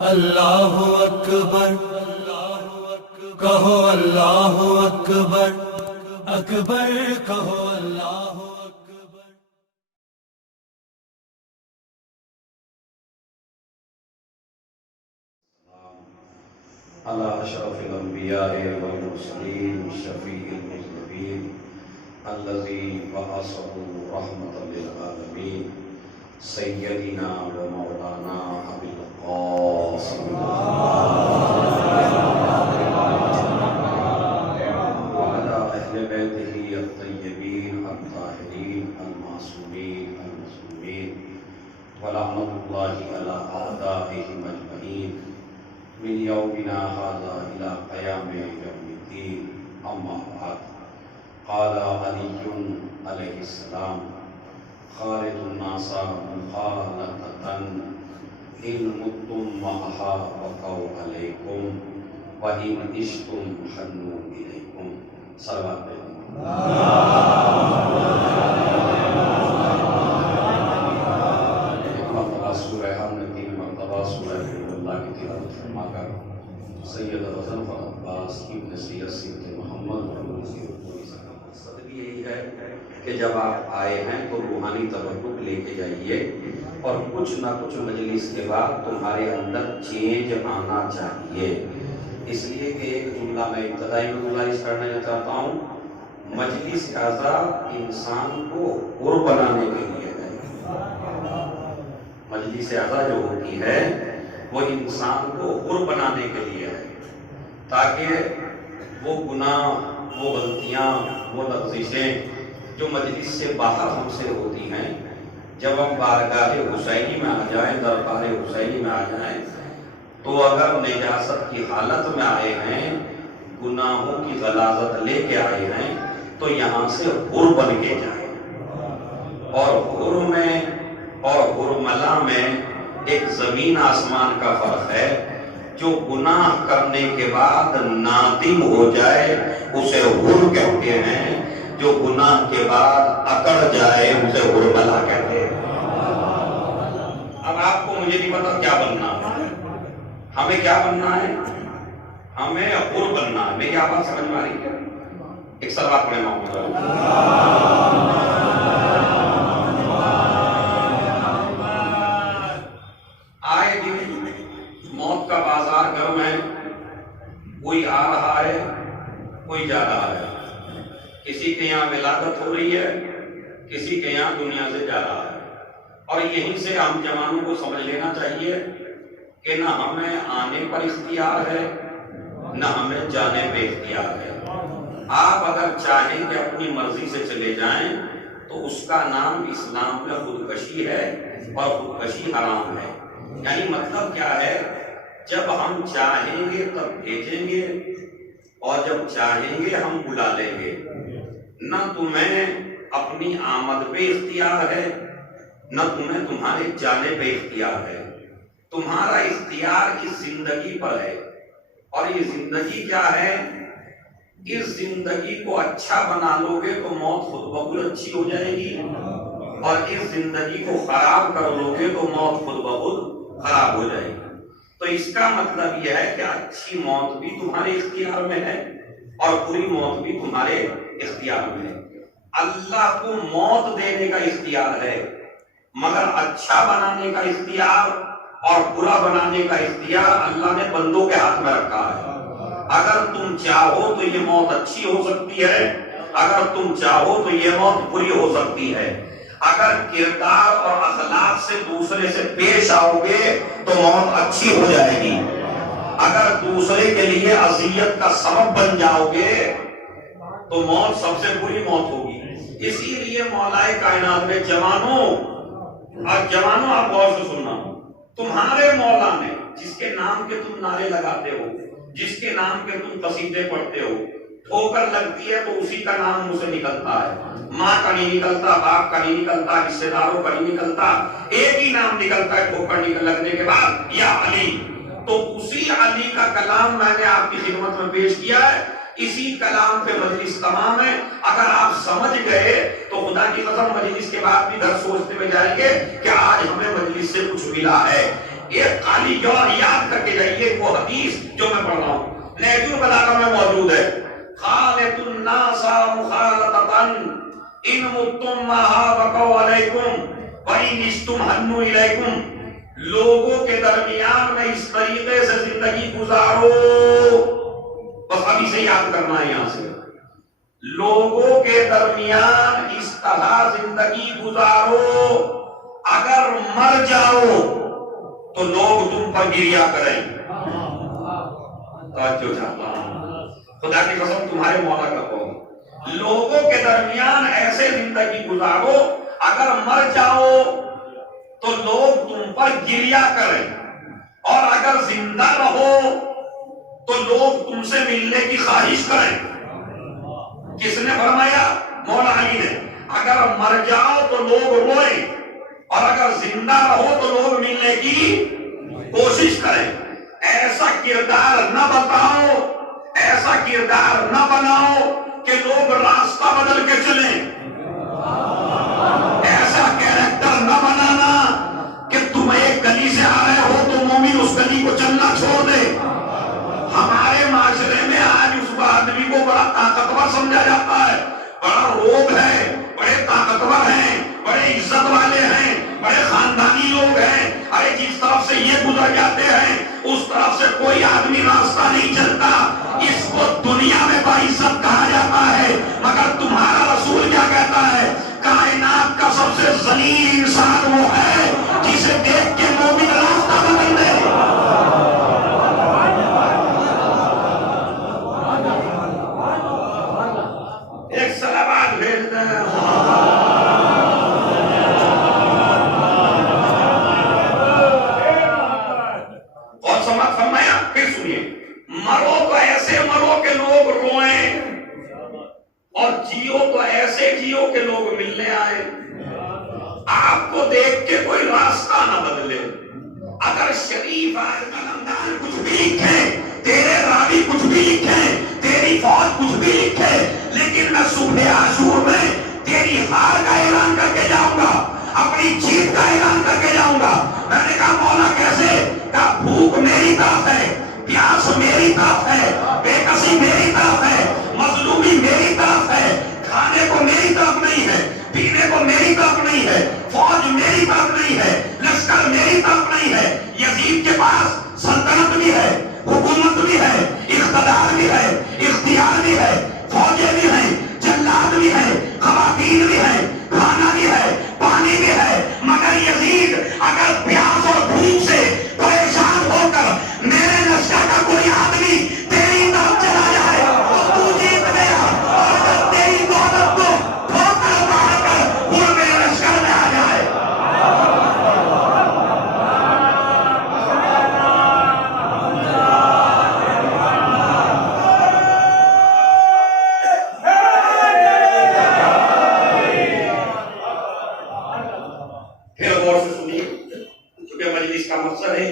اللہ اکبر کہو، اللہ اکبر، اکبر کہو اللہ اکبر۔ علی اشرف الانبیاء والمرسلین شفیع المذنبین الذی بعثہ رحمۃ للعالمین سیدنا و مولانا ابی القاسم وعلی اہل بیتہ الطیبین الطاہرین المعصومین المظلومین ولعنۃ اللہ علی اعدائہم اجمعین من یومنا ھذا الی قیام یوم الدین، اما بعد۔ قال علی علیہ السلام: خالد الناس مخالطۃ ان متم معها بقوا علیکم وان عشتم حنوا الیکم۔ صلوات پڑھیں۔ ایک مرتبہ سورہ ہم نے 3 مرتبہ سورہ اللہ کی تلاوت فرما کر سید وطن و عباس ابن سید سیرت محمد مقصد بھی یہی ہے کہ جب آپ آئے ہیں تو روحانی تبرک لے کے جائیے، اور کچھ نہ کچھ مجلس کے بعد تمہارے اندر چینج آنا چاہیے۔ اس لیے کہ ایک جملہ میں ابتدائی میں گزارش کرنا چاہتا ہوں، مجلس اعضا انسان کو حر بنانے کے لیے ہے۔ مجلس اعضا جو ہوتی ہے وہ انسان کو حر بنانے کے لیے ہے، تاکہ وہ گناہ، وہ غلطیاں، وہ لغزشیں جو مجلس سے باہر ہم سے ہوتی ہیں، جب ہم بارگاہ حسینی میں آ جائیں، دربار حسینی میں آ جائیں، تو اگر نجاست کی حالت میں آئے ہیں، گناہوں کی غلاظت لے کے آئے ہیں، تو یہاں سے حر بن کے جائیں۔ اور حر میں اور حرملا میں ایک زمین آسمان کا فرق ہے۔ جو گناہ کرنے کے بعد نادم ہو جائے اسے حر کہتے ہیں، جو گناہ کے بعد اکڑ جائے اسے حرملا کہتے ہیں۔ اب آپ کو مجھے نہیں پتا کیا بننا ہے، ہمیں کیا بننا ہے؟ ہمیں حر بننا ہے۔ میری آواز سمجھ میں آ رہی ہے؟ ایک صلوات پڑھیں محمد۔ آئے دن موت کا بازار گرم ہے، کوئی آ رہا ہے، کوئی جا رہا ہے۔ کسی کے یہاں ولادت ہو رہی ہے، کسی کے یہاں دنیا سے جا رہا ہے۔ اور یہیں سے ہم جوانوں کو سمجھ لینا چاہیے کہ نہ ہمیں آنے پر اختیار ہے، نہ ہمیں جانے پہ اختیار ہے۔ آپ اگر چاہیں کہ اپنی مرضی سے چلے جائیں تو اس کا نام اسلام میں خودکشی ہے، اور خودکشی حرام ہے۔ یعنی مطلب کیا ہے؟ جب ہم چاہیں گے تب بھیجیں گے، اور جب چاہیں گے ہم بلا لیں گے۔ نہ تمہیں اپنی آمد پہ اختیار ہے، نہ تمہیں تمہارے جانے پہ اختیار ہے۔ تمہارا اختیار اس زندگی پر ہے، اور یہ زندگی کیا ہے؟ اس زندگی کو اچھا بنا لو گے تو موت خود بخود اچھی ہو جائے گی، اور اس زندگی کو خراب کر لو گے تو موت خود بخود خراب ہو جائے گی۔ تو اس کا مطلب یہ ہے کہ اچھی موت بھی تمہارے اختیار میں ہے، اور بری موت بھی تمہارے اختیار میں ہے۔ اللہ کو موت دینے کا اختیار ہے، مگر اچھا بنانے کا اختیار اور برا بنانے کا اختیار اللہ نے بندوں کے ہاتھ میں رکھا ہے۔ اگر تم چاہو تو یہ موت اچھی ہو سکتی ہے، اگر تم چاہو تو یہ موت بری ہو سکتی ہے۔ اگر کردار اور اخلاق سے دوسرے سے پیش آؤ گے تو موت اچھی ہو جائے گی، اگر دوسرے کے لیے اذیت کا سبب بن جاؤ گے تو موت سب سے بری موت ہوگی۔ اسی لیے مولا کائنات نے جوانوں آپ غور سے سننا، تمہارے مولا نے جس کے نام کے تم نعرے لگاتے ہو، جس کے نام کے تم قصیدے پڑھتے ہو، ٹھوکر لگتی ہے تو اسی کا نام منہ سے نکلتا ہے۔ ماں کا نہیں نکلتا، باپ کا نہیں نکلتا، رشتے داروں کا نہیں نکلتا، ایک ہی نام نکلتا ہے ٹھوکر لگنے کے بعد، یا علی۔ تو اسی علی کا کلام میں نے آپ کی خدمت میں پیش کیا ہے، اسی کلام پہ مجلس تمام ہے۔ اگر آپ سمجھ گئے تو خدا کی قسم مجلس کے بعد بھی گھر سوچتے ہوئے جائیں گے کہ آج ہمیں مجلس سے کچھ ملا ہے۔ ایک خالی جواب یاد کر کے جائیے، وہ حدیث جو میں پڑھ رہا ہوں نہج البلاغہ میں موجود ہے، خالط الناس مخالطۃ ان متم مہا بقوا علیکم وان اشتم حنوا الیکم، لوگوں کے درمیان میں اس طریقے سے زندگی گزارو، بس ابھی سے یاد کرنا ہے یہاں سے، لوگوں کے درمیان اس طرح زندگی گزارو، اگر مر جاؤ تو لوگ تم پر گریا کریں۔ توجہ چاہتا ہوں، خدا کی قسم تمہارے مولا کا قول، لوگوں کے درمیان ایسے زندگی گزارو اگر مر جاؤ تو لوگ تم پر گریا کریں، اور اگر زندہ رہو تو لوگ تم سے ملنے کی خواہش کریں۔ کس نے فرمایا؟ مولا علی نے، اگر مر جاؤ تو لوگ روئیں اور اگر زندہ رہو تو لوگ ملنے کی کوشش کریں۔ ایسا کردار نہ بتاؤ، ایسا کردار نہ بناؤ کہ لوگ راستہ بدل کے چلیں، ایسا کیریکٹر نہ بنانا کہ تم ایک گلی سے آ رہے ہو تو مومن اس گلی کو چلنا چھوڑ دے۔ ہمارے معاشرے میں آج اس آدمی کو بڑا طاقتور سمجھا جاتا ہے، بڑا روگ ہے، بڑے طاقتور ہیں، بڑے عزت والے ہیں، بڑے خاندانی لوگ ہیں، ارے جس طرف سے یہ گزر جاتے ہیں اس طرف سے کوئی آدمی راستہ نہیں چلتا، اس کو دنیا میں باعزت کہا جاتا ہے، مگر تمہارا رسول کیا کہتا ہے؟ کائنات کا سب سے ذلیل انسان وہ ہے جسے دیکھ کے مومن راستہ بدل دے۔ ایک سلامات بھیج دیں۔ اور سماعت فرمایا، پھر سنیے، مرو تو ایسے مرو کہ لوگ روئیں، اور جیو تو ایسے جیو کہ لوگ ملنے آئے، آپ کو دیکھ کے کوئی راستہ نہ بدلے۔ اگر شریف قلمدان کچھ بھی لکھے، تیرے راوی کچھ بھی لکھے، تیری فوج کچھ بھی لکھے، لیکن میں صبح عاشور میں تیری ہار کا اعلان کر کے جاؤں گا، اپنی جیت کا اعلان کر کے جاؤں گا۔ میں نے کہا مولا کیسے؟ کہا بھوک میری طرف ہے، پیاس میری طرف ہے، بے کسی میری طرف ہے، مظلومی میری طرف ہے، کھانے کو میری طرف نہیں ہے، پینے کو میری طرف نہیں ہے، فوج میری طرف نہیں ہے، لشکر میری طرف نہیں ہے۔ یزید کے پاس سلطنت بھی ہے، حکومت بھی ہے، اقتدار بھی ہے، اختیار بھی ہے، فوجیں بھی ہیں، جلاد بھی ہیں، خواتین بھی ہیں، کھانا بھی ہے، پانی بھی ہے، مگر یزید اگر پیاس اور بھوک سے پریشان ہو کر میرے لشکر کا کوئی آدمی تیری طرف چلا جائے تو جیت گیا، اور اگر تیری دولت کو ٹھوکر مار کر وہ میرے لشکر میں آ جائے۔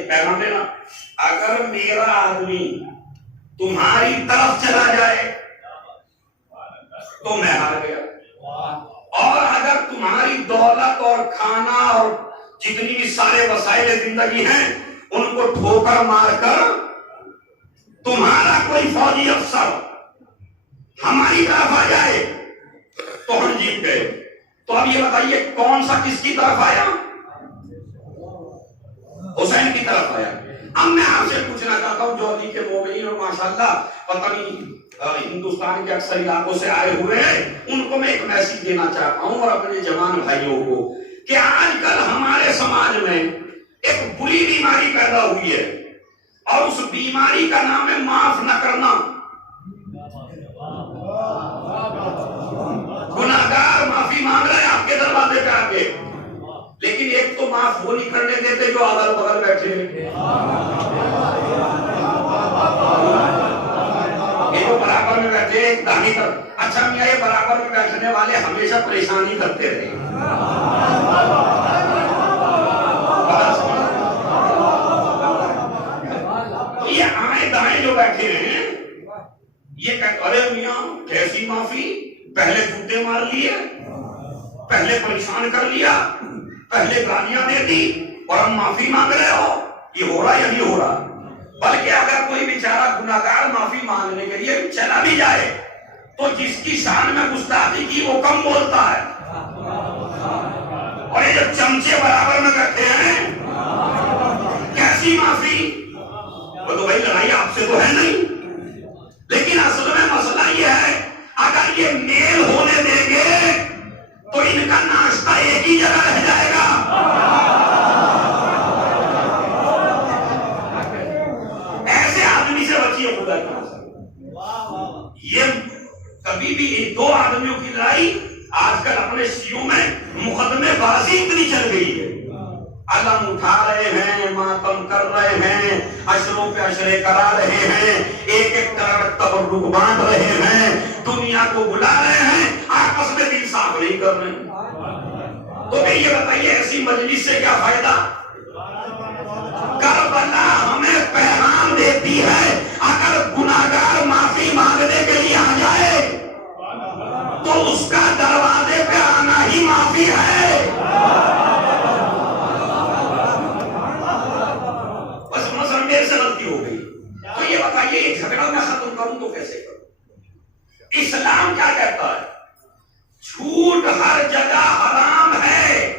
پیغام دینا، اگر میرا آدمی تمہاری طرف چلا جائے تو میں ہار گیا، اور اگر تمہاری دولت اور کھانا اور جتنی بھی سارے وسائل زندگی ہیں ان کو ٹھوکر مار کر تمہارا کوئی فوجی افسر ہماری طرف آ جائے تو ہم جیت گئے۔ تو اب یہ بتائیے کون سا کس کی طرف آیا؟ حسین کی طرف آیا۔ اب میں آپ سے پوچھنا چاہتا ہوں جو علی کے مومنین اور ماشاءاللہ پتہ نہیں ہندوستان کے اکثر علاقوں سے آئے ہوئے ہیں، ان کو میں ایک میسج دینا چاہتا ہوں اور اپنے جوان بھائیوں کو کہ آج کل ہمارے سماج میں ایک بری بیماری پیدا ہوئی ہے، اور اس بیماری کا نام ہے معاف نہ کرنا۔ گناہگار معافی مانگ رہے ہیں آپ کے دروازے پہ آ کے، لیکن ایک تو معاف وہ نہیں کرنے دیتے جو اگل بغل بیٹھے ہیں، یہ جو برابر میں بیٹھے ایک دانی پر، اچھا میاں یہ برابر میں بیٹھنے والے ہمیشہ پریشانی کرتے رہے، تو یہ آئیں دائیں جو بیٹھے ہیں یہ کہتے ارے میاں کیسی معافی، پہلے جوتے مار لیے، پہلے پریشان کر لیا، پہلے گالیاں دے دی اور ہم معافی مانگ رہے ہو، یہ ہو رہا یا نہیں ہو رہا؟ بلکہ اگر کوئی بیچارہ گناہگار معافی مانگنے کے لیے چلا بھی جائے تو جس کی شان میں گستاخی کی وہ کم بولتا ہے، اور یہ جو چمچے برابر میں کرتے ہیں کیسی معافی؟ وہ تو بھائی لڑائی آپ سے تو ہے نہیں، لیکن اصل میں مسئلہ یہ ہے اگر یہ میل ہونے دیں گے تو ان کا ناشتہ ایک ہی جگہ رہ جائے گا۔ ایسے آدمی سے بچیے خدا کی قسم۔ یہ کبھی بھی دو آدمیوں کی لڑائی آج کل اپنے شیعوں میں مقدمے بازی اتنی چل گئی ہے، علم اٹھا رہے ہیں، ماتم کر رہے ہیں، عشروں پہ عشرے کرا رہے ہیں، ایک ایک طرف تبرک بانٹ رہے ہیں، دنیا کو بلا رہے ہیں، آپس میں دل صاف نہیں کر رہے ہیں۔ تو پھر یہ بتائیے ایسی مجلس سے کیا فائدہ؟ کربلا ہمیں پیغام دیتی ہے اگر گناہگار معافی مانگنے کے لیے آ جائے تو اس کا دروازے پہ آنا ہی معافی ہے۔ بس مثلا میرے سے غلطی ہو گئی تو یہ بتائیے یہ جھگڑا میں ختم کروں تو کیسے کروں؟ اسلام کیا کہتا ہے؟ جھوٹ ہر جگہ حرام ہے،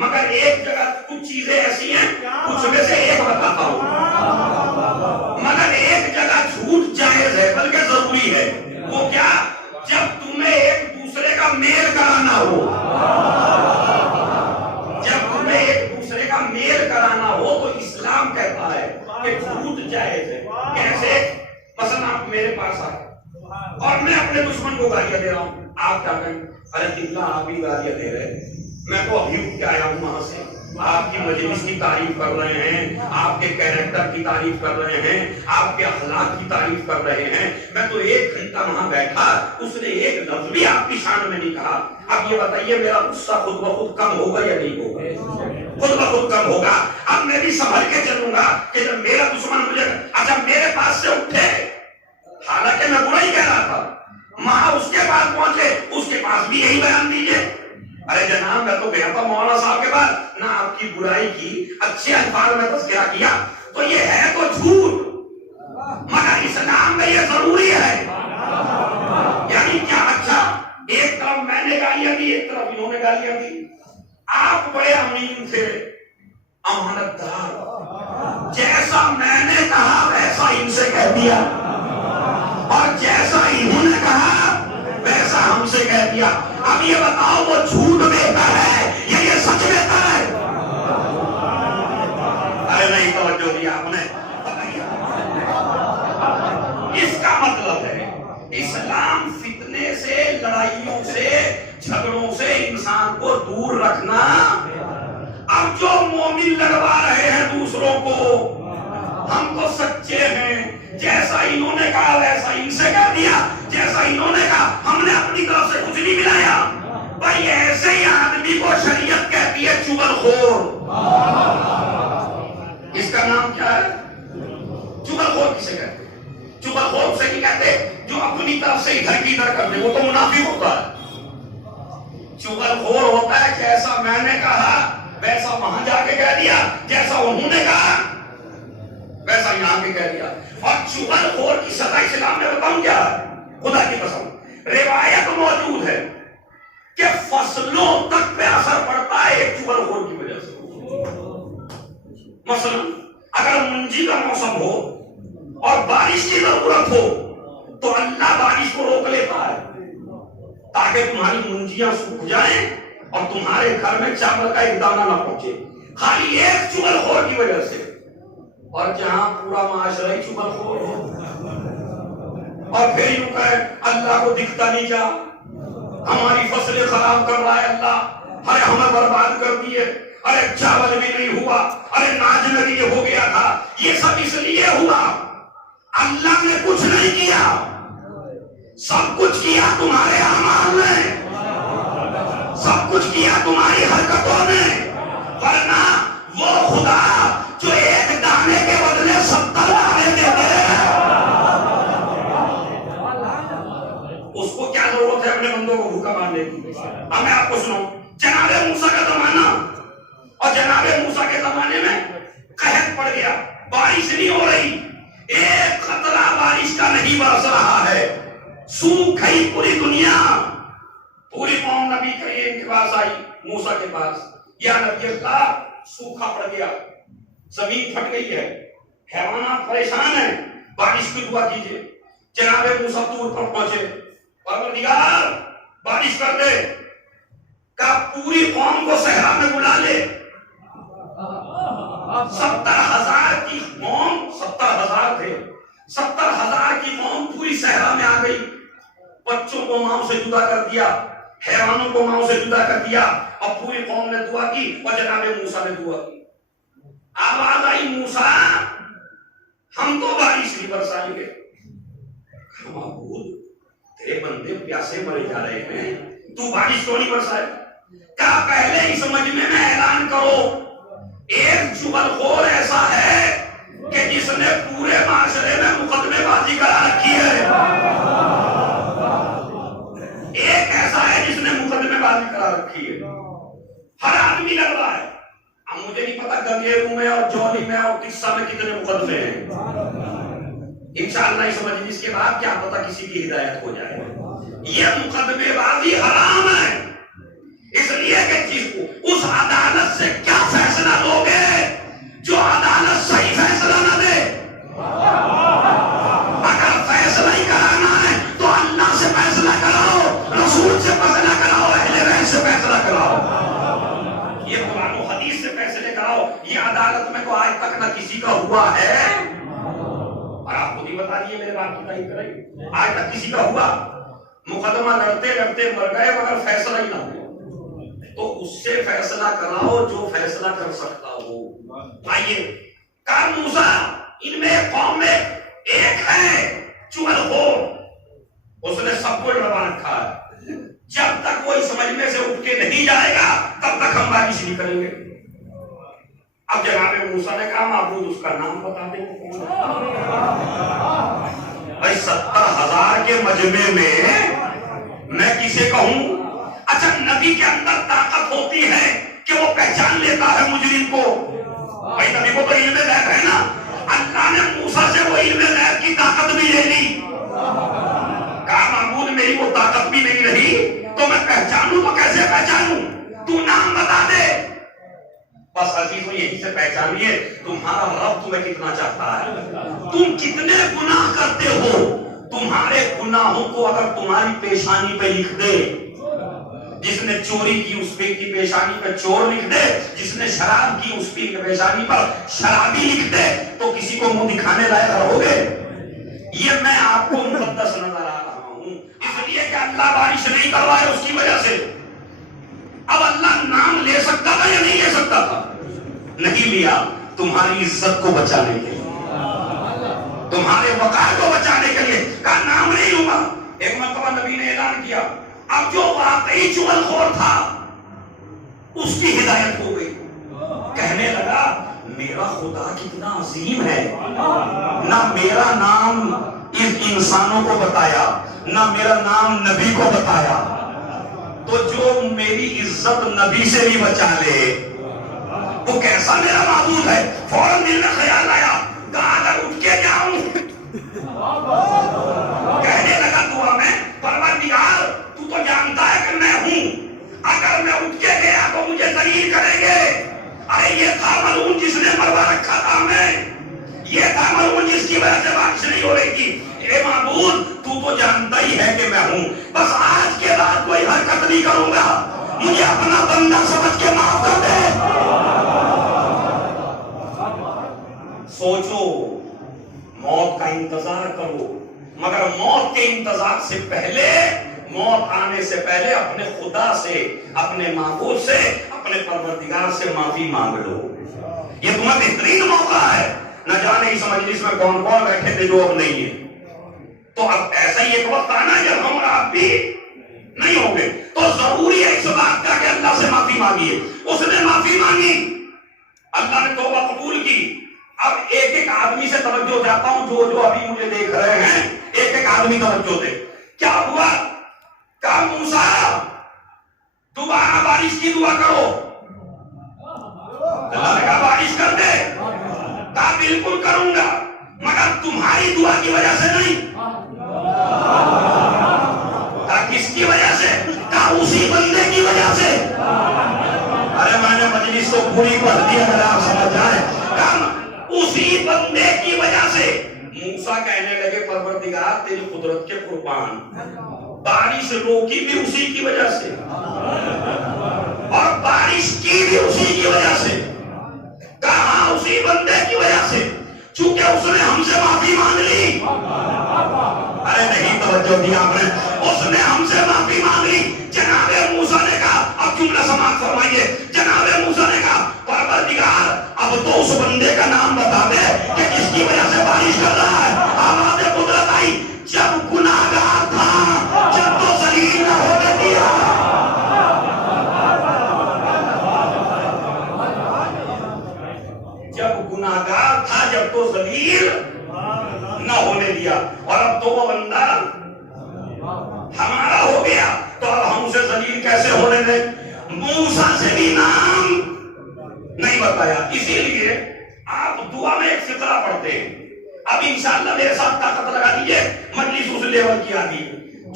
مگر ایک جگہ کچھ چیزیں ایسی ہیں، کچھ میں سے ایک بتاتا ہوں، مگر ایک جگہ جھوٹ جائز ہے بلکہ ضروری ہے۔ وہ کیا؟ جب تمہیں ایک دوسرے کا میل کرانا ہو، جب تمہیں ایک دوسرے کا میل کرانا ہو تو اسلام کہتا ہے کہ جھوٹ جائز ہے۔ کیسے؟ مثلا آپ میرے پاس آئے اور میں اپنے دشمن کو گالیاں دے رہا ہوں، آپ کیا کہیں؟ ارے قبلہ آپ ہی گالیاں دے رہے، میں تو ابھی اٹھ کے آیا ہوں وہاں سے، آپ کی مجلس کی تعریف کر رہے ہیں، آپ کے کیریکٹر کی تعریف کر رہے ہیں، آپ کے اخلاق کی تعریف کر رہے ہیں، میں تو 1 گھنٹہ وہاں بیٹھا، اس نے ایک لفظ بھی آپ کی شان میں نہیں کہا۔ اب یہ بتائیے میرا غصہ خود بخود کم ہوگا یا نہیں ہوگا؟ خود بخود کم ہوگا۔ اب میں بھی سنبھل کے چلوں گا کہ جب میرا دشمن مجھے اچھا میرے پاس سے اٹھے، حالانکہ میں برا ہی کہہ رہا تھا، وہاں اس کے پاس پہنچے، اس کے پاس بھی یہی بیان دیجیے، ارے جناب میں تو گیا تھا مولانا صاحب کے پاس، نہ آپ کی برائی کی، اچھے الفاظ میں تذکرہ کیا، تو یہ ہے تو جھوٹ، مگر اسلام میں یہ ضروری ہے۔ یعنی کیا؟ اچھا ایک طرف میں نے گالیاں دی، ایک طرف انہوں نے گالیاں دی، آپ بڑے امین تھے، امانت دار، جیسا میں نے کہا ویسا ان سے کہہ دیا، اور جیسا انہوں نے کہا ویسا ہم سے کہہ دیا۔ اب یہ بتاؤ وہ جھوٹ بہتر ہے یا یہ سچ بہتر ہے؟ ارے نہیں توجہ دیا آپ نے۔ اس کا مطلب ہے اسلام فتنے سے، لڑائیوں سے، جھگڑوں سے انسان کو دور رکھنا۔ اب جو مومن لڑوا رہے ہیں دوسروں کو، ہم تو سچے ہیں، جیسا انہوں نے کہا ویسا ان سے کہہ دیا، جیسا انہوں نے کہا ہم نے اپنی طرف سے کچھ نہیں ملایا۔ بھائی ایسے ہی آدمی کو شریعت کہتی ہے چغل خور۔ اس کا نام کیا ہے؟ چغل خور کسے کہتے ہیں؟ چغل خور اسے نہیں کہتے جو اپنی طرف سے ادھر کی ادھر کر دے، وہ تو منافق ہوتا ہے۔ چغل خور ہوتا ہے جیسا میں نے کہا ویسا وہاں جا کے کہہ دیا، جیسا انہوں نے کہا ویسا یہاں کے کہہ دیا۔ اور چغل خور کی سزا اسلام میں بتاؤں کیا ہے؟ خدا کی قسم روایت موجود ہے کہ فصلوں تک پہ اثر پڑتا ہے ایک چغل خور کی وجہ سے۔ مثلا اگر منجی کا موسم ہو اور بارش کی ضرورت ہو تو اللہ بارش کو روک لیتا ہے تاکہ تمہاری منجیاں سوکھ جائیں اور تمہارے گھر میں چاول کا ایک دانہ نہ پہنچے، خالی ایک چغل خور کی وجہ سے۔ اور جہاں پورا معاشرہ ہی چغل خور ہو اور پھر یوں کہے اللہ کو دکھتا نہیں کیا، ہماری فصلیں خراب کر رہا ہے اللہ، ارے ہمیں برباد کر دیے، ارے چاول بھی نہیں ہوا، ارے ناج میں بھی یہ ہو گیا تھا، یہ سب اس لیے ہوا، اللہ نے کچھ نہیں کیا، سب کچھ کیا تمہارے اعمال نے، سب کچھ کیا تمہاری حرکتوں نے۔ ورنہ وہ خدا جو ایک دانے کے بدلے 70 دانے دیتے ہیں، اس کو کیا ضرورت ہے اپنے بندوں کو بھوکا مارنے کی؟ اب میں آپ کو سناؤں جناب موسیٰ کا زمانہ، اور جناب موسیٰ کے زمانے میں بارش نہیں ہو رہی، ایک قطرہ بارش کا نہیں برس رہا ہے، سوکھ گئی پوری دنیا۔ پوری قوم نبی کریم کے پاس آئی، موسیٰ کے پاس، یا نبی اللہ سوکھا پڑ گیا، زمین پھٹ گئی ہے، حیوانات پریشان ہیں، بارش کی دعا کیجئے۔ جناب موسیٰ طور پر پہنچے، پروردگار بارش کر دے، کہ پوری قوم کو صحرا میں بلا لے۔ 70,000 کی قوم، 70,000 تھے، 70,000 کی قوم پوری صحرا میں آ گئی، بچوں کو ماں سے جدا کر دیا، حیوانوں کو ماں سے جدا کر دیا، اور پوری قوم نے دعا کی، اور جناب موسیٰ نے دعا کی۔ آواز آئی موسیٰ ہم تو بارش نہیں برسائیں گے۔ معبود تیرے بندے پیاسے مرے جا رہے ہیں، تو بارش کیوں نہیں برسائے؟ کیا پہلے ہی سمجھنے میں اعلان کرو، ایک چغل خور ایسا ہے کہ جس نے پورے معاشرے میں مقدمے بازی کرا رکھی ہے، ایک ایسا ہے جس نے مقدمے بازی کرا رکھی ہے، ہر آدمی لگ رہا ہے۔ اب مجھے نہیں پتا گنگیرو میں اور جولی میں اور قصہ میں کتنے مقدمے ہیں، انشاءاللہ اس مجلس کے بعد کیا پتا کسی کی ہدایت ہو جائے۔ یہ مقدمے بازی حرام ہے، اس لیے کہ جس کو اس عدالت سے کیا فیصلہ لوگے جو عدالت صحیح فیصلہ نہ دے؟ اگر فیصلہ ہی کرانا ہے تو اللہ سے فیصلہ کراؤ، رسول سے فیصلہ کراؤ، اہل بیت سے فیصلہ کراؤ، یہ قرآن و حدیث سے فیصلے کراؤ۔ یہ عدالت میں تو آج تک نہ کسی کا ہوا ہے، اور آپ خود ہی بتا دیے، میرے بات کی تائید کریں، آج تک کسی کا ہوا؟ مقدمہ لڑتے لڑتے مر گئے مگر فیصلہ ہی نہ ہوا۔ تو اس سے فیصلہ کراؤ جو فیصلہ کر سکتا ہو۔ آئیے کہا موسیٰ ان میں قوم میں ایک ہے چغل خور، اس نے سب کو ڈروا رکھا ہے، جب تک وہ اس مجمع سے اٹھ کے نہیں جائے گا تب تک ہم بارش نہیں کریں گے۔ اب جناب موسیٰ نے کہا معبود اس کا نام بتا دیں وہ کون ہے؟ بھائی 70,000 کے مجمع میں کسے کہوں؟ اچھا نبی کے اندر طاقت ہوتی ہے کہ وہ پہچان لیتا ہے مجرم کو، بھائی نبی کو تو علم غیب ہے نا، اللہ نے موسیٰ سے وہ علم غیب کی طاقت بھی لے لی۔ کہا معبود میری وہ طاقت بھی نہیں رہی تو میں پہچانوں تو کیسے پہچانوں؟ تو نام بتا دے۔ بس عزیزوں یہی سے پہچانیے تمہارا رب تمہیں کتنا چاہتا ہے، تم کتنے گناہ کرتے ہو، تمہارے گناہوں کو اگر تمہاری پیشانی پہ لکھ دے، جس نے چوری کی اس پہ کی پیشانی پہ چور لکھ دے، جس نے شراب کی اس کی پیشانی پر شرابی لکھ دے، تو کسی کو منہ دکھانے لائق رہو گے؟ یہ میں آپ کو مقدس نظر آ رہا ہوں اس لیے کہ اللہ بارش نہیں کروائے اس کی وجہ سے۔ اب اللہ نام لے سکتا تھا یا نہیں لے سکتا تھا؟ نہیں لیا، تمہاری عزت کو بچانے کے لیے، تمہارے وقار کو بچانے کے لیے کہا نام نہیں لوں گا۔ ایک مرتبہ نبی نے اعلان کیا، اب جو واقعی چغل خور تھا اس کی ہدایت ہو گئی، کہنے لگا میرا خدا کتنا عظیم ہے، نہ میرا نام اس انسانوں کو بتایا نہ میرا نام نبی کو بتایا، تو جو میری عزت نبی سے بھی بچا لے وہ کیسا میرا معبود ہے۔ فوراً دل میں خیال آیا، کہا اگر اٹھ کے جاؤں، کہنے لگا دعا میں پروردگار تو تو جانتا ہے کہ میں ہوں، اگر میں اٹھ کے گیا تو مجھے ذلیل کریں گے۔ ارے یہ تھا ملعون جس نے مروا رکھا تھا ہمیں، یہ تھا ملعون جس کی وجہ سے بارش نہیں ہو رہی تھی۔ اے معبود تو جانتا ہی ہے کہ میں ہوں، بس آج کے بعد کوئی حرکت نہیں کروں گا، مجھے اپنا بندہ سمجھ کے معاف کر دے۔ سوچو موت کا انتظار کرو، مگر موت کے انتظار سے پہلے، موت آنے سے پہلے اپنے خدا سے، اپنے معبود سے، اپنے پروردگار سے معافی مانگ لو۔ یہ تمہیں بہترین موقع ہے، نہ جانے اس مجلس میں کون کون بیٹھے تھے جو اب نہیں ہے، تو اب ایسا ہی ایک وقت آنا جب ہم اور آپ بھی نہیں ہوں گے، تو ضروری ہے اس بات کا کہ اللہ سے معافی مانگیے۔ اس نے معافی مانگی، اللہ نے توبہ قبول کی۔ اب ایک ایک آدمی سے توجہ چاہتا ہوں، جو ابھی مجھے دیکھ رہے ہیں، ایک ایک آدمی توجہ دے۔ کیا ہوا؟ کہا موسیٰ دوبارہ بارش کی دعا کرو۔ اللہ نے کہا بارش کر دے۔ کہا بالکل کروں گا، مگر تمہاری دعا کی وجہ سے نہیں۔ کہا کس کی وجہ سے؟ کہا اسی بندے کی وجہ سے۔ ارے میں نے مجلس تو پوری پڑھ دی اگر آپ سمجھ جائیں۔ کہا اسی بندے کی وجہ سے۔ موسیٰ کہنے لگے پروردگار تیری قدرت کے قربان، بارش روکی بھی اسی کی وجہ سے اور بارش کی بھی اسی کی وجہ سے۔ کہا اسی بندے کی وجہ سے، چونکہ اس نے ہم سے معافی مانگ لی۔ ارے نہیں توجہ دیا آپ نے، اس نے ہم سے معافی مانگ لی۔ جناب موسیٰ نے کہا، اب جملہ سماعت فرمائیے، جناب موسیٰ نے کہا پروردگار اب تو اس بندے کا نام بتا دے کہ جس کی وجہ سے بارش کر رہا ہے۔ آواز قدرت آئی، جب گناہگار تھا جب تو ذلیل نہ ہونے دیا۔ جب گناہگار تھا جب تو ذلیل نہ ہونے دیا، اور اب تو وہ بندہ ہمارا ہو گیا تو اب ہم اسے ذلیل کیسے ہونے دیں؟ موسیٰ سے بھی نام نہیں بتایا۔ اسی لیے آپ دعا میں ایک فقرہ پڑھتے ہیں، اب انشاءاللہ میرے ساتھ طاقت لگا دیجئے، مجلس اس لیول کی آگی۔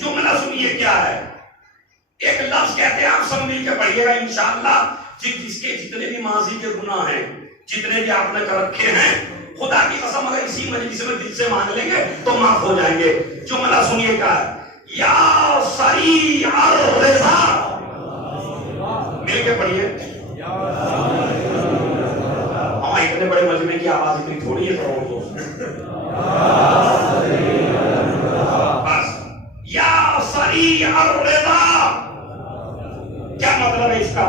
جملہ سنیے کیا ہے، ایک لفظ کہتے ہیں، آپ سب مل کے پڑھیے گا انشاءاللہ، جس کے جتنے بھی ماضی کے گناہ ہیں، جتنے بھی آپ نے کر رکھے ہیں، خدا کی قسم اگر اسی مجلس میں دل سے مانگ لیں گے تو معاف ہو جائیں گے۔ جملہ سنیے کیا ہے، یا سریع الرضا، مل کے پڑھیے۔ ہاں اتنے بڑے مجمع کی آواز اتنی تھوڑی ہے، بس یا سریع الرضا، کیا مطلب ہے اس کا؟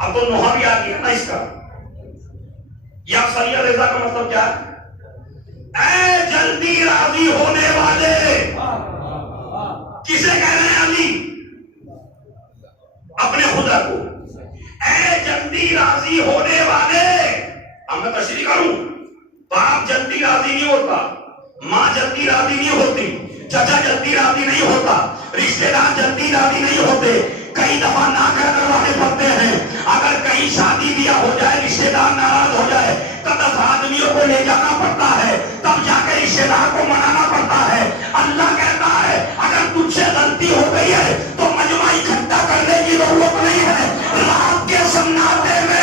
اب تو نوحہ بھی آ گیا نا اس کا۔ یا سریع الرضا کا مطلب کیا ہے؟ اے جلدی راضی ہونے والے۔ کسے کہہ رہے ہیں علی؟ اپنے خدا کو۔ اے جلدی راضی ہونے والے۔ اب میں تشریح کروں، باپ جلدی راضی نہیں ہوتا، ماں جلدی راضی نہیں ہوتی، چچا جلدی راضی نہیں ہوتا، رشتہ دار جلدی راضی نہیں ہوتے۔ کئی دفعہ نہ کہنے والے پڑتے ہیں، اگر کہیں شادی بیاہ ہو جائے، رشتہ دار ناراض ہو جائے، تو 10 آدمیوں کو لے جانا پڑتا ہے، تب جا کے رشتہ دار کو منانا پڑتا ہے۔ اللہ کہتا ہے اگر تجھ سے غلطی ہو گئی ہے تو مجمع اکٹھا کرنے کی ضرورت نہیں ہے، رات کے سناٹے میں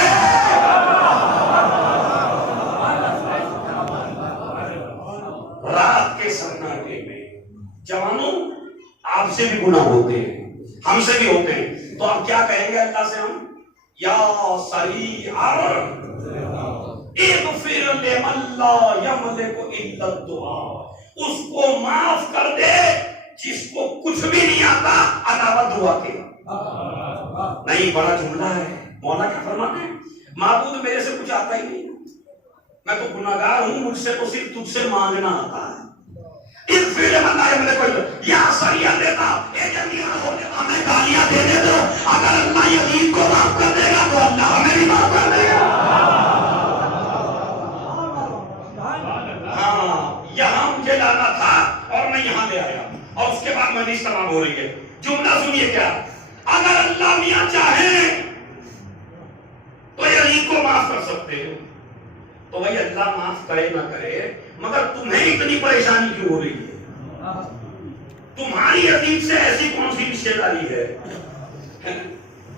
جوانوں آپ سے بھی گناہ ہوتے ہیں، ہم سے بھی ہوتے ہیں، تو آپ کیا کہیں گے اللہ سے؟ ہم یا سریع اغفر لمن لا یملک الا الدعاء، اس کو معاف کر دے جس کو کچھ بھی نہیں آتا علاوہ دعا کے۔ نہیں، بڑا جملہ ہے۔ مولا کیا فرماتے ہیں؟ معبود میرے سے کچھ آتا ہی نہیں، میں تو گناہگار ہوں، مجھ سے تو صرف تجھ سے مانگنا آتا ہے۔ اغفر لمن لا یملک الا یا سریع الرضا، اے جلدی ہونے ہمیں گالیاں دینے دو، اگر اللہ یزید کو معاف کر دے گا تو اللہ ہمیں بھی معاف کر دے گا۔ ہاں، یہاں مجھے لانا تھا اور میں یہاں لے آیا، اور اس کے بعد مجلس تمام ہو رہی ہے۔ جملہ سنیے کیا، اگر اللہ میاں چاہیں تو یزید کو معاف کر سکتے ہو، تو بھائی اللہ معاف کرے نہ کرے، مگر تمہیں اتنی پریشانی کیوں ہو رہی ہے؟ تمہاری یزید سے ایسی کون سی رشتہ داری ہے؟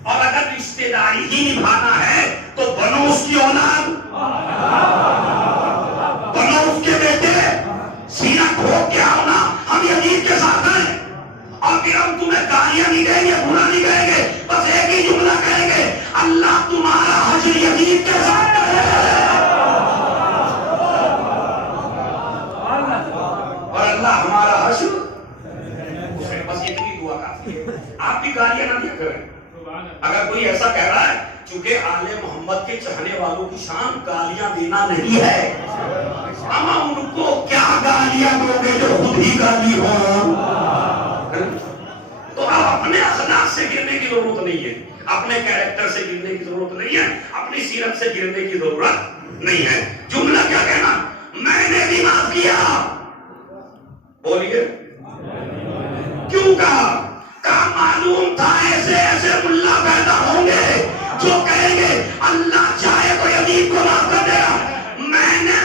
اور اگر رشتہ داری ہی نبھانا ہے تو بنو اس کی اولاد، بنو اس کے بیٹے، سینہ ٹھوک کے آؤ نا، ہم یزید کے ساتھ ہیں، اور پھر ہم تمہیں گالیاں نہیں کہیں گے، برا نہیں کہیں گے، بس ایک ہی جملہ کہیں گے، اللہ تمہارا حشر یزید کے ساتھ ہے۔ اور اللہ ہمارا حشر، بس اتنی دعا کافی ہے۔ آپ بھی گالیاں نہ دیا کریں۔ اگر کوئی ایسا کہہ رہا ہے، چونکہ آل محمد کے چاہنے والوں کی شان گالیاں دینا نہیں ہے، ہم ان کو کیا گالیاں دو گے جو خود ہی گالی ہو؟ تو آپ اپنے اخلاق سے گرنے کی ضرورت نہیں ہے، اپنے کیریکٹر سے گرنے کی ضرورت نہیں ہے، اپنی سیرت سے گرنے کی ضرورت نہیں ہے۔ جملہ کیا کہنا، میں نے بھی معاف کیا، بولیے کیوں کہا؟ معلوم تھا ایسے ایسے ملا پیدا ہوں گے جو کہیں گے اللہ چاہے تو یزید کو معاف کر دے گا، میں نے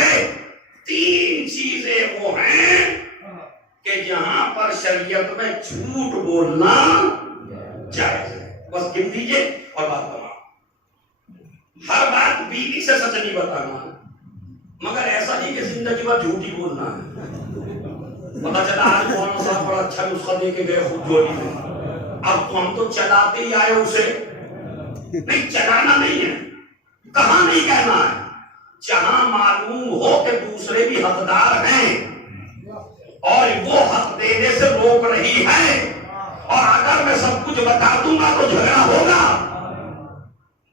گئے 3 چیزیں وہ ہیں کہ جہاں پر شریعت میں جھوٹ بولنا جائز ہے. بس گن دیجیے اور بات تمام. ہر بات بیوی سے سچ نہیں بتانا، مگر ایسا نہیں کہ زندگی بھر جھوٹ ہی بولنا ہے. پتا چلا آج مولانا صاحب بڑا اچھا نسخہ دے کے گئے خود جوڑی میں، اب تو ہم تو چلاتے ہی آئے اسے. نہیں، چلانا نہیں ہے. کہاں نہیں کہنا ہے؟ جہاں معلوم ہو کہ دوسرے بھی حقدار ہیں اور وہ حق دینے سے روک رہی ہے، اور اگر میں سب کچھ بتا دوں گا تو جھگڑا ہوگا،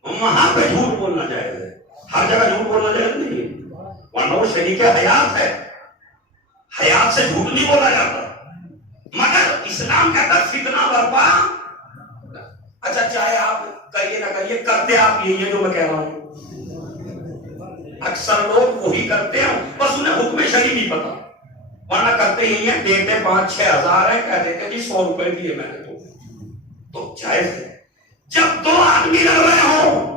وہاں پہ جھوٹ بولنا جائز ہے. ہر جگہ جھوٹ بولنا جائز نہیں ہے، ورنہ وہ شریک حیات ہے. حیات سے جھوٹ نہیں بولا جاتا. مگر اسلام کہتا فتنہ برپا. اچھا چاہے آپ کہیے نہ کہیے، کرتے آپ یہی ہے جو میں کہہ رہا ہوں. اکثر لوگ وہی کرتے ہیں، بس انہیں حکم شرعی نہیں پتا، ورنہ کرتے ہی ہیں. دیتے 5-6 ہزار ہے، کہہ دیتے جی 100 روپے دیے میں نے تو جائز ہے. جب 2 آدمی لڑ رہے ہوں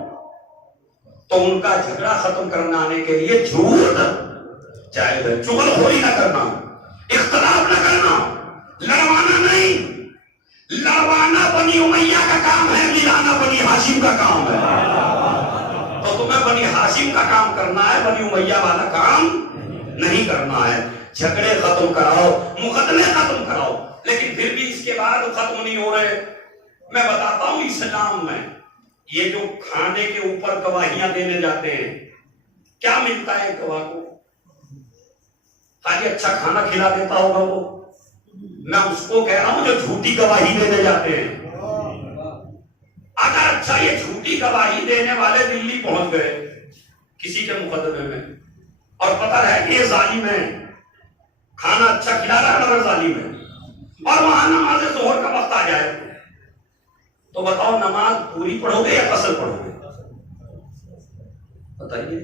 تو ان کا جھگڑا ختم کرنے کے لیے جھوٹ جائز ہے. چغل خوری نہ کرنا، اختلاف نہ کرنا، لڑوانا نہیں. لڑوانا بنی امیہ کا کام ہے، ملانا بنی ہاشم کا کام ہے. تو تمہیں بنی ہاشم کا کام کرنا ہے، بنی امیہ والا کام نہیں کرنا ہے. جھگڑے ختم کراؤ، مقدمے ختم کراؤ، لیکن پھر بھی اس کے بعد ختم نہیں ہو رہے. میں بتاتا ہوں اسلام میں یہ جو کھانے کے اوپر گواہیاں دینے جاتے ہیں، کیا ملتا ہے گواہ کو؟ خالی اچھا کھانا کھلا دیتا ہوگا وہ. میں اس کو کہہ رہا ہوں جو جھوٹی گواہی دینے جاتے ہیں. اگر اچھا یہ جھوٹی گواہی دینے والے دلی پہنچ گئے کسی کے مقدمے میں اور پتہ ہے کہ یہ ظالم ہے، کھانا اچھا کھلا رہا ہے مگر ظالم ہے، اور وہاں نماز ظہر کا وقت آ جائے تو بتاؤ نماز پوری پڑھو گے یا قصر پڑھو گے؟ بتائیے.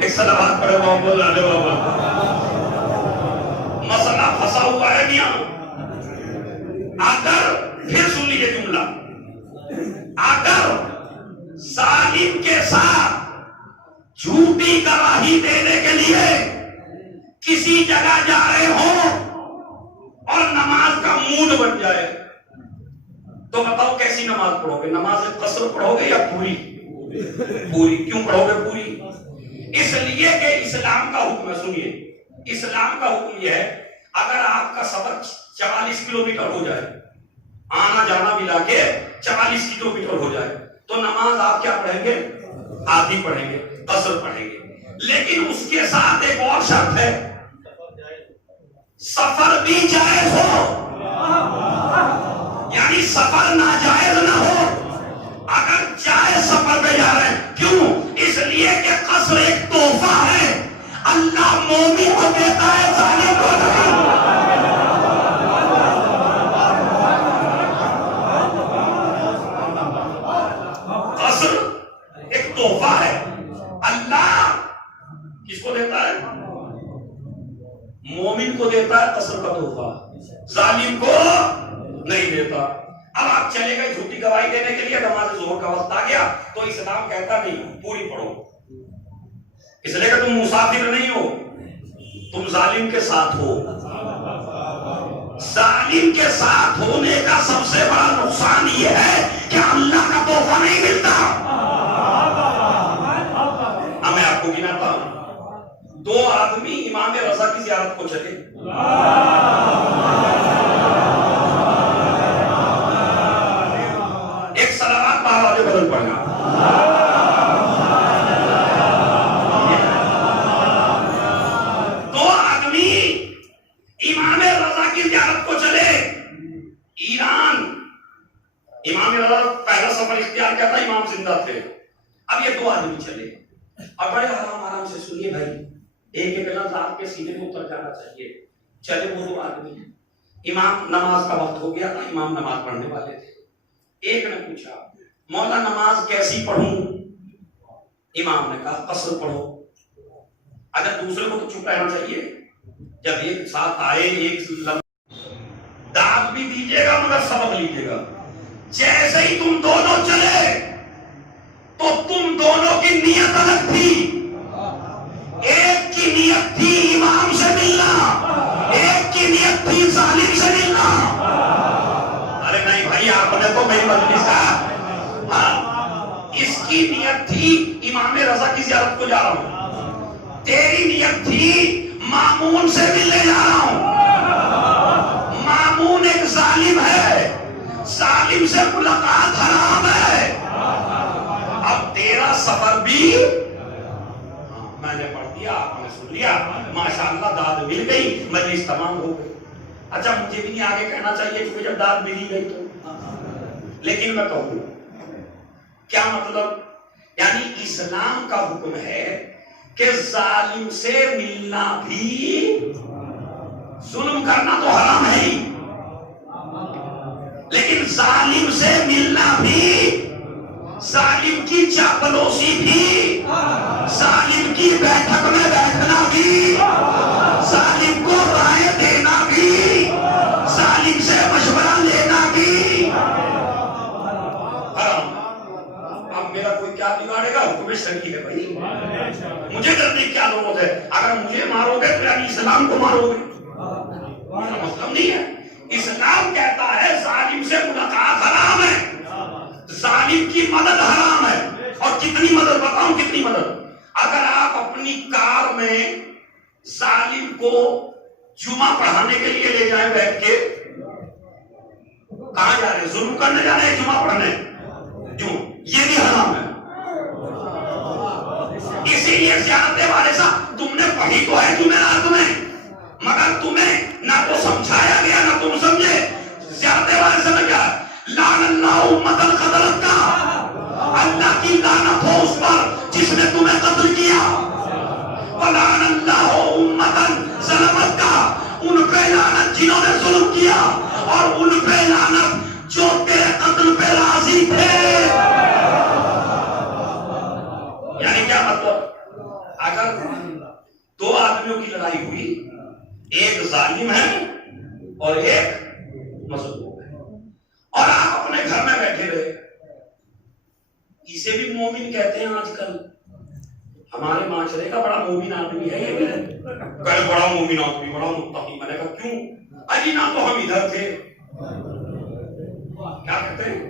ایک صلوات پڑھے محمد علیہ وسلم. مسئلہ پھنسا ہوا ہے میاں. اگر پھر سن لیجیے جملہ، اگر ظالم کے ساتھ جھوٹی گواہی دینے کے لیے کسی جگہ جا رہے ہوں اور نماز کا موڈ بن جائے تو بتاؤ کیسی نماز پڑھو گے؟ نماز قصر پڑھو گے یا پوری؟ پوری. کیوں پڑھو گے پوری؟ اس لیے کہ اسلام کا حکم ہے. سنیے، اسلام کا حکم یہ ہے اگر آپ کا سفر 44 کلومیٹر ہو جائے، آنا جانا ملا کے 44 کلومیٹر ہو جائے تو نماز آپ کیا پڑھیں گے؟ آدھی پڑھیں گے، قصر پڑھیں گے. لیکن اس کے ساتھ ایک اور شرط ہے، سفر بھی جائز ہو، یعنی سفر ناجائز نہ ہو. اگر جائز سفر پہ جا رہے ہیں، کیوں؟ اس لیے کہ قصر ایک تحفہ ہے، اللہ مومن کو دیتا ہے، ظالم کو نہیں. قصر ایک تحفہ ہے، اللہ کس کو دیتا ہے؟ مومن کو دیتا ہے قصر کا تحفہ، ظالم کو نہیں دیتا. اب آپ چلے گئے جھوٹی گواہی دینے کے لیے، نماز ظہر کا وقت آ گیا تو اسلام کہتا نہیں پوری پڑھو، اس لیے کہ تم مسافر نہیں ہو، تم ظالم کے ساتھ ہو. ظالم کے ساتھ ہونے کا سب سے بڑا نقصان یہ ہے کہ اللہ کا تحفہ نہیں ملتا. اب میں آپ کو گناتا ہوں، 2 آدمی امام رضا کی زیارت کو چلے. ایک صلوات باہر بدل پڑھنا. امام رضا کی زیارت کو چلے ایران. امام رضا پہلا سفر اختیار کیا تھا، امام زندہ تھے. اب یہ 2 آدمی چلے اور بڑے آرام سے سنیے بھائی، ایک ایک لفظ آپ کے سینے میں اتر جانا چاہیے. چلے وہ 2 آدمی، امام نماز کا وقت ہو گیا تھا، امام نماز پڑھنے والے تھے. ایک نے پوچھا مولا نماز کیسی پڑھوں؟ امام نے کہا قصر پڑھو. اگر دوسرے کو تو چپ رہنا چاہیے، جب ایک ساتھ آئے ایک دعوت بھی دیجیے گا مگر سبق لیجیے گا. جیسے ہی تم دونوں چلے تو تم دونوں کی نیت الگ تھی. ایک کی نیت تھی امام سے ملنا, ایک کی نیت تھی ظالم سے ملنا. ارے نہیں بھائی, آپ نے تو میری مجلس کا, اس کی نیت تھی امام رضا کی زیارت کو جا رہا ہوں, تیری نیت تھی مامون سے ملنے جا رہا ہوں. مامون ایک ظالم ہے, ظالم سے ملاقات حرام ہے. اب تیرا سفر بھی میں نے پڑھ دیا, آپ نے سن لیا, ماشاءاللہ داد مل گئی, مجلس تمام ہو گئی. اچھا مجھے بھی نہیں آگے کہنا چاہیے کیونکہ جب داد ملی گئی تو, لیکن میں کہوں کیا مطلب, یعنی اسلام کا حکم ہے کہ ظالم سے ملنا بھی, ظلم کرنا تو حرام ہے ہی, لیکن ظالم سے ملنا بھی, ظالم کی چاپلوسی بھی, ظالم کی بیٹھک میں بیٹھنا بھی, ظالم کو رائے دینا بھی, ظالم سے مشورہ لینا بھی حرام. اب میرا کوئی کیا بگاڑے گا, حکم شرعی ہے بھائی, مجھے ڈرنے کی کیا ضرورت ہے. اگر مجھے مارو گے تو یعنی اسلام کو مارو گے, میرا مطلب نہیں ہے. اسلام کہتا ہے ظالم سے ملاقات حرام ہے, ظالم کی مدد حرام ہے. اور کتنی مدد بتاؤں, کتنی مدد. اگر آپ اپنی کار میں ظالم کو جمعہ پڑھانے کے لیے لے جائیں بیٹھ کے, کہاں جا رہے ہیں, ظلم کرنے جا رہے ہیں جمعہ پڑھنے, یہ بھی حرام ہے. اسی لیے زیادتی والے صاحب تم نے پڑھی تو ہے جمعرات میں, مگر تمہیں نہ تو سمجھایا گیا نہ تم سمجھے. زیادتی والے سمجھ گیا, لعن اللہ امت القتلت کا, اللہ کی لعنت ہو اس پر جس نے تمہیں قتل کیا. ولعن اللہ امت ظلمت کا, ان پہ لعنت جنہوں نے ظلم کیا, اور ان پہ لعنت جو تیرے قتل پہ راضی تھے. یعنی کیا مطلب, اگر دو آدمیوں کی لڑائی ہوئی, ایک ظالم ہے اور ایک مظلوم ہے, اور آپ اپنے گھر میں بیٹھے رہے, اسے بھی مومن کہتے ہیں آج کل, ہمارے معاشرے کا بڑا مومن آدمی ہے یہ, کہ بڑا مومن آدمی, بڑا متقی. میں نے کہا کیوں, اجی نہ تو ہم ادھر تھے, کیا کہتے ہیں,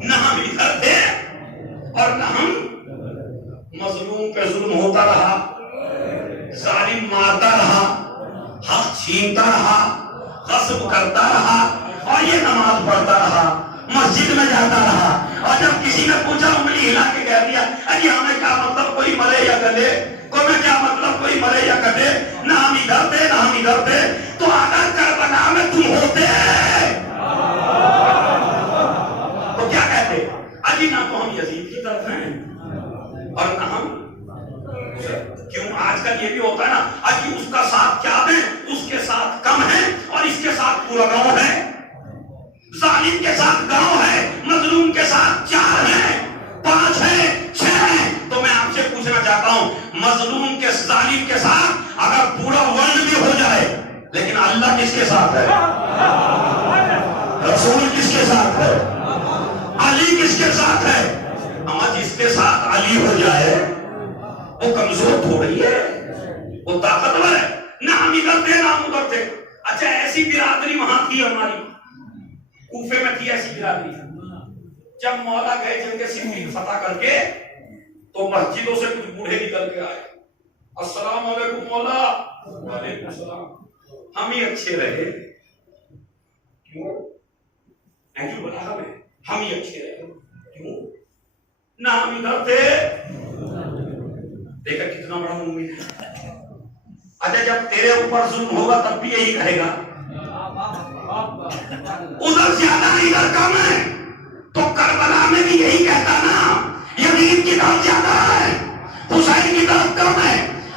نہ ہم ادھر تھے اور نہ ہم, مظلوم پہ ظلم ہوتا رہا, ظالم مارتا رہا, حق چھینتا رہا, غصب کرتا رہا, اور یہ نماز پڑھتا رہا, مسجد میں جاتا رہا. اور جب کسی نے پوچھا انگلی ہلا کے کہہ دیا ارے ہمیں کیا مطلب کوئی مرے یا کٹے, تمہیں کیا مطلب کوئی مرے یا کٹے, نہ ہم ادھر تھے نہ ہم ادھر تھے. تو اگر کربلا میں تم ہوتے تو کیا کہتے, ابھی نہ تو ہم یزید کی طرف ہیں اور نہ ہم, کیوں آج کل یہ بھی ہوتا ہے نا, ابھی اس کا ساتھ کیا ہے, اس کے ساتھ کم ہے اور اس کے ساتھ پورا گاؤں ہے. ظالم کے ساتھ گاؤں ہے, مظلوم کے ساتھ 4 ہیں, 5 ہیں, 6 ہیں. تو میں آپ سے پوچھنا چاہتا ہوں, مظلوم کے ظالم کے ساتھ اگر پورا ورلڈ بھی ہو جائے, لیکن اللہ کس کے ساتھ ہے, رسول کس کے ساتھ ہے, علی کس کے ساتھ ہے. اما جس کے ساتھ علی ہو جائے وہ کمزور تھوڑی ہے, وہ طاقتور ہے. نہ ہم ادھر تھے نہ ہم ادھر تھے. اچھا ایسی برادری وہاں تھی ہماری, کوفے میں تھی ایسی برادری. جب مولا گئے جنگ صفین فتح کر کے تو مسجدوں سے کچھ بوڑھے نکل کے آئے, السلام علیکم مولا. وعلیکم السلام. ہم ہی اچھے رہے, کیوں, ایجو بنا ہم ہی اچھے رہے, کیوں, نہ ہم ادھر تھے. دیکھا کتنا بڑا مومن ہے. اچھا جب تیرے اوپر ظلم ہوگا تب بھی یہی کہے گا, ادھر زیادہ ادھر کم ہے. تو کربلا میں بھی یہی کہتا نا, یزید کی طرف زیادہ ہے, حسین کی طرف کم ہے.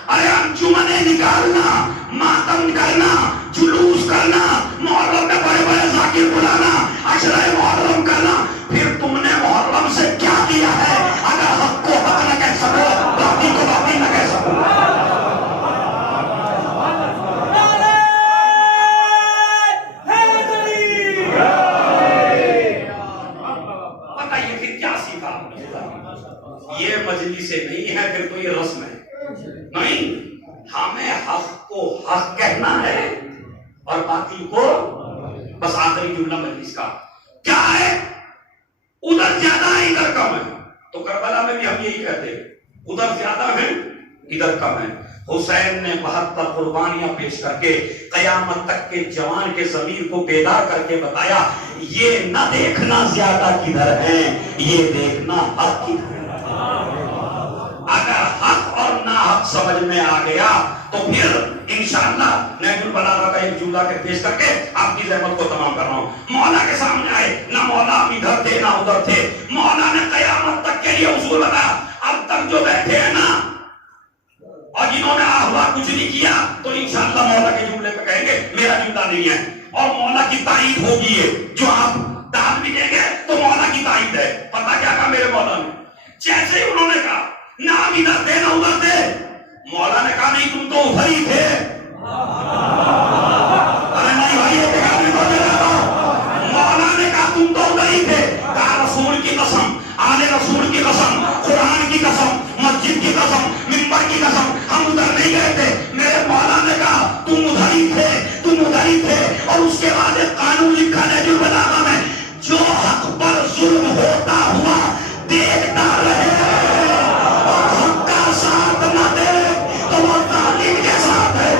ارے انجمنیں نکالنا, ماتم کرنا, جلوس کرنا, محرم میں بڑے بڑے ذاکر بلانا, عشرہ محرم کرنا, پھر تم نے محرم سے کیا کیا ہے اگر حق کو حق نہ کہہ سکو, باطل کو باطل نہ کہہ سکو. یہ رسم ہے، نہیں، ہمیں حق کو حق کہنا ہے اور باطل کو، بس آخری جملہ مجلس کا کیا ہے، ادھر زیادہ ہے ادھر کم ہے، تو کربلا میں بھی ہم یہی کہتے ہیں، ادھر زیادہ ہے ادھر کم ہے۔ حسین نے 72 قربانیاں پیش کر کے قیامت تک کے جوان کے ضمیر کو بیدار کر کے بتایا، یہ نہ دیکھنا زیادہ کدھر ہے، یہ دیکھنا حق کدھر ہے۔ اگر حق اور ناحق سمجھ میں آ گیا تو پھر انشاءاللہ نہج البلاغہ کا ایک جملہ کے پیش کر کے آپ کی زحمت کو تمام کر رہا ہوں۔ مولا کے سامنے آئے، نہ مولا ادھر تھے نہ ادھر تھے، مولا نے قیامت تک کے لیے اصول بتایا، اب تک جو بیٹھے ہیں نا اور جنہوں نے ہوا کچھ نہیں کیا تو انشاءاللہ مولا کے جملے پہ کہیں گے میرا جملہ نہیں ہے، اور مولا کی تائید ہوگی ہے، جو آپ داد بھی دیں گے تو مولا کی تائید ہے۔ پتہ کیا کہا میرے مولا نے؟ جیسے ہی انہوں نے کہا نہ ادھر تھے نہ ادھر تھے، مولا نے کہا نہیں تم تو ادھر ہی تھے۔ مولا نے کہا تم تو ادھر ہی تھے، کہا رسول کی قسم، آل رسول کی قسم، قرآن کی قسم، مسجد کی قسم، منبر کی قسم، ہم ادھر نہیں گئے تھے۔ میرے مولا نے کہا تم ادھر ہی تھے، تم ادھر ہی تھے۔ اور اس کے بعد ایک قانون لکھا نہج البلاغہ میں، جو حق پر ظلم ہوتا ہوا دیکھتا رہے اور حق کا ساتھ نہ دے تو وہ ظالم کے ساتھ ہے۔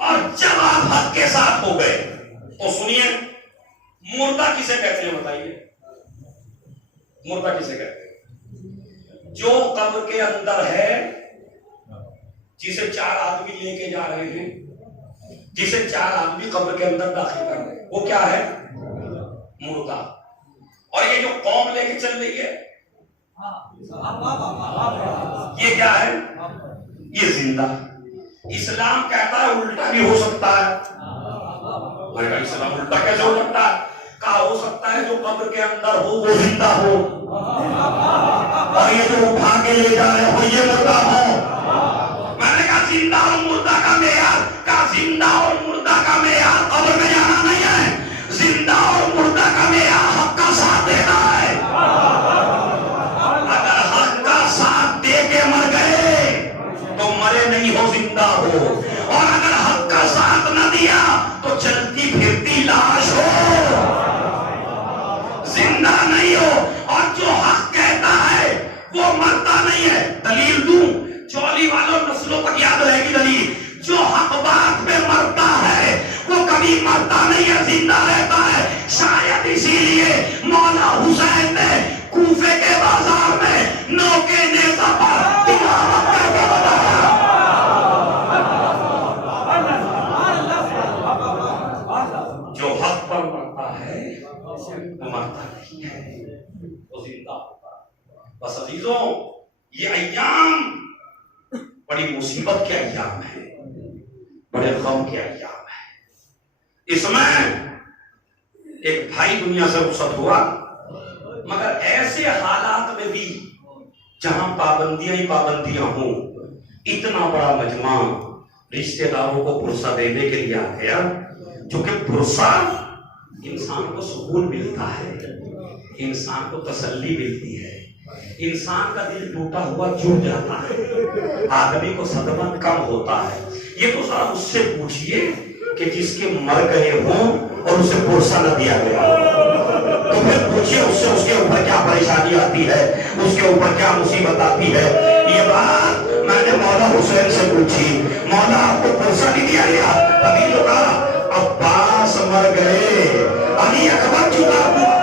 اور جب آپ حق کے ساتھ ہو گئے تو سنیے، مردہ کسے کہتے ہیں بتائیے؟ مردہ کسے کہتے ہیں؟ جو قبر کے اندر ہے، جسے 4 آدمی لے کے جا رہے ہیں، جسے 4 آدمی قبر کے اندر داخل کر رہے ہیں، وہ کیا ہے؟ مردہ۔ اور یہ جو قوم لے کے چل رہی ہے یہ کیا ہے؟ یہ زندہ۔ اسلام کہتا ہے الٹا بھی ہو سکتا ہے۔ میں کہا اسلام الٹا کیسے ہو سکتا ہے؟ کہا ہو سکتا ہے جو قبر کے اندر ہو وہ زندہ ہو، اور یہ جو اٹھا کے لے جا رہے ہو یہ مردہ ہو۔ میں نے کہا زندہ اور مردہ کا معیار، کہا زندہ اور مردہ کا معیار قبر میں جانا نہیں ہے، زندہ اور مردہ کا معیار حق کا ساتھ دینا ہے۔ اگر حق کا ساتھ دے کے مر گئے تو مرے نہیں ہو، زندہ ہو، اور اگر حق کا ساتھ نہ دیا تو چلتی پھرتی لاش ہو، زندہ نہیں ہو۔ اور جو حق کہتا ہے وہ مرتا نہیں ہے۔ دلیل دوں، چولی والوں نسلوں تک یاد رہے گی دلیل، جو حق بات میں مرتا ہے وہ کبھی مرتا نہیں ہے، زندہ رہتا ہے۔ شاید اسی لیے مولا حسین نے کوفے کے بازار میں نوکے نیزہ پر تلاوت کر کے بتایا، جو حق پر مرتا ہے وہ مرتا نہیں ہے، وہ زندہ ہوتا ہے۔ بس عزیزوں، یہ ایام بڑی مصیبت کے ایام ہیں، بڑے غم کے ایام ہیں۔ اس میں ایک بھائی دنیا سے رخصت ہوا، مگر ایسے حالات میں بھی جہاں پابندیاں ہی پابندیاں ہوں، اتنا بڑا مجمع رشتہ داروں کو پرسہ دینے کے لیے آ گیا، چونکہ پرسہ انسان کو سکون ملتا ہے، انسان کو تسلی ملتی ہے، انسان کا دل ٹوٹا ہوا جڑ جاتا ہے، آدمی کو صدمہ کم ہوتا ہے۔ یہ تو ذرا اس سے پوچھئے کہ جس کے مر گئے ہوں اور اسے پرسہ نہ دیا گیا، تو پھر پوچھئے اس سے اس کے اوپر کیا پریشانی آتی ہے، اس کے اوپر کیا مصیبت آتی ہے۔ یہ بات میں نے مولا حسین سے پوچھی، مولا آپ کو پرسہ نہیں دیا گیا؟ تبھی تو کہا عباس مر گئے، علی اکبر چکا ہوا۔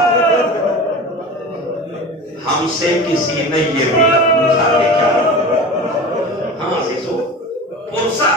ہم سے کسی نے یہ بھی نہ پوچھا کہ کیا؟ ہاں عزیزو، پرسہ